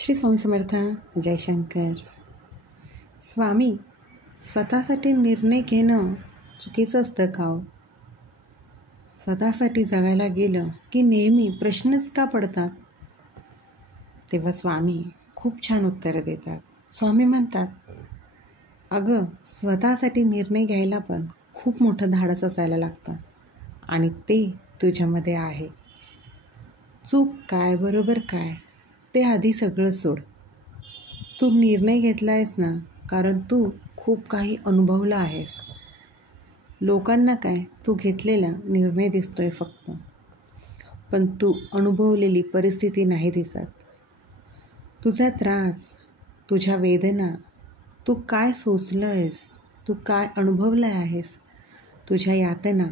श्री स्वामी समर्थ. जयशंकर. स्वामी, स्वतःसाठी निर्णय घेणं चुकीचं असतं का हो? स्वतःसाठी जगायला गेलं की नेहमी प्रश्नच का पडतात? तेव्हा स्वामी खूप छान उत्तरं देतात. स्वामी म्हणतात, अगं, स्वतःसाठी निर्णय घ्यायला पण खूप मोठं धाडस असायला लागतं आणि ते तुझ्यामध्ये आहे. चूक काय बरोबर काय ते आधी सगळं सोड. तू निर्णय घेतला आहेस ना, कारण तू खूप काही अनुभवलं आहेस. लोकांना काय तू घेतलेला निर्णय दिसतोय फक्त, पण तू अनुभवलेली परिस्थिती नाही दिसत. तुझा त्रास, तुझ्या वेदना, तू काय सोसलं आहेस, तू काय अनुभवलं आहेस, तुझ्या यातना,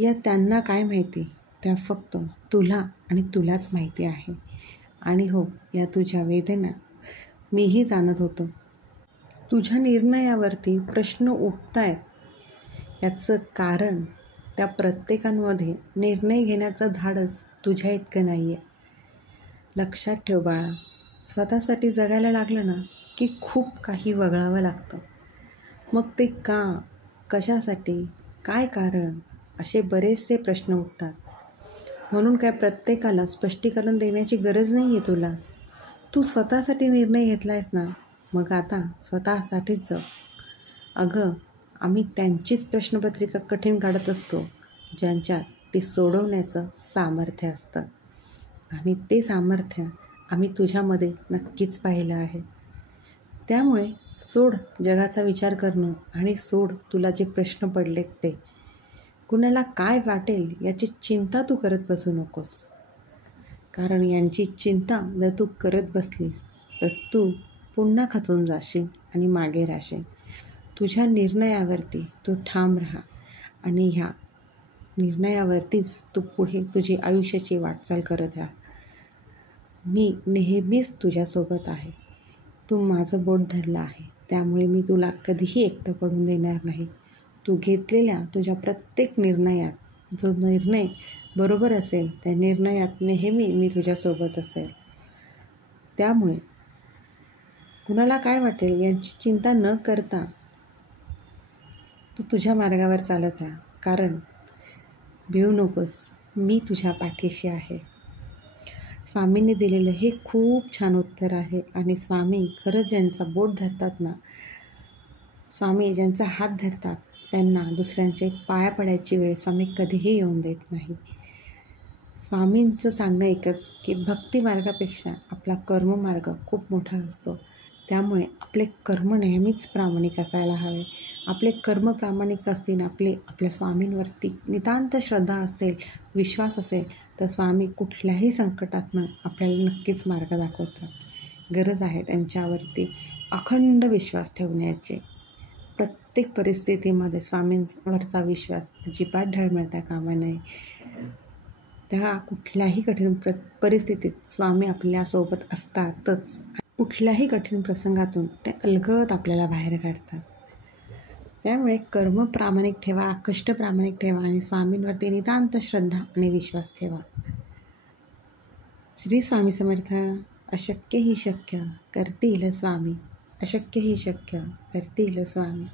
या त्यांना काय माहिती? त्या फक्त तुला आणि तुलाच माहिती आहे. आणि हो, या तुझ्या वेदना मीही जाणत होतो. तुझ्या निर्णयावरती प्रश्न उठतायत. याचं कारण त्या प्रत्येकांमध्ये निर्णय घेण्याचं धाडस तुझ्या इतकं नाही आहे. लक्षात ठेव बाळा, स्वतःसाठी जगायला लागलं ना की खूप काही वगळावं लागतं. मग ते का, कशासाठी, काय कारण, असे बरेचसे प्रश्न उठतात. म्हणून काय प्रत्येकाला स्पष्टीकरण देण्याची गरज नाही आहे तुला. तू स्वतःसाठी निर्णय घेतला आहेस ना, मग आता स्वतःसाठीच जग. अगं, आम्ही त्यांचीच प्रश्नपत्रिका कठीण काढत असतो ज्यांच्यात ती सोडवण्याचं सामर्थ्य असतं. आणि ते सामर्थ्य आम्ही तुझ्यामध्ये नक्कीच पाहिलं आहे. त्यामुळे सोड जगाचा विचार करणं आणि सोड तुला जे प्रश्न पडलेत ते. कुणाला काय वाटेल याची चिंता तू करत बसू नकोस. कारण यांची चिंता जर तू करत बसलीस तर तू पुन्हा खचून जाशील आणि मागे राहशील. तुझ्या निर्णयावरती तू ठाम राहा आणि ह्या निर्णयावरतीच तू पुढे तुझी आयुष्याची वाटचाल करत राहा. मी नेहमीच तुझ्यासोबत आहे. तू माझं बोट धरलं आहे, त्यामुळे मी तुला कधीही एकटं पडून देणार नाही. तू घेतलेल्या तुझ्या प्रत्येक निर्णयात जो निर्णय बरोबर असेल त्या निर्णयात नेहमी मी तुझ्यासोबत असेल. त्यामुळे कुणाला काय वाटेल यांची चिंता न करता तू तुझ्या मार्गावर चालत राहा. कारण भिवू नकोस, मी तुझ्या पाठीशी आहे. स्वामींनी दिलेलं हे खूप छान उत्तर आहे. आणि स्वामी खरंच ज्यांचा बोट धरतात ना, स्वामी ज्यांचा हात धरतात त्यांना दुसऱ्यांचे पाया पडायची वेळ स्वामी कधीही येऊन देत नाही. स्वामींचं सांगणं एकच की भक्ती मार्गापेक्षा आपला कर्ममार्ग खूप मोठा असतो. त्यामुळे आपले कर्म नेहमीच प्रामाणिक असायला हवे. आपले कर्म प्रामाणिक असतील, आपल्या स्वामींवरती नितांत श्रद्धा असेल, विश्वास असेल, तर स्वामी कुठल्याही संकटातनं आपल्याला नक्कीच मार्ग दाखवतात. गरज आहे त्यांच्यावरती अखंड विश्वास ठेवण्याची. प्रत्येक परिस्थितीमध्ये स्वामींवरचा विश्वास अजिबात ढळमळता कामा नये. त्या कुठल्याही कठीण परिस्थितीत स्वामी आपल्यासोबत असतातच. कुठल्याही कठीण प्रसंगातून ते अलगद आपल्याला बाहेर काढतात. त्यामुळे कर्म प्रामाणिक ठेवा, कष्ट प्रामाणिक ठेवा आणि स्वामींवरती नितांत श्रद्धा आणि विश्वास ठेवा. श्री स्वामी समर्थ. अशक्य ही शक्य करतील स्वामी, अशक्य ही शक्य करतील स्वामी.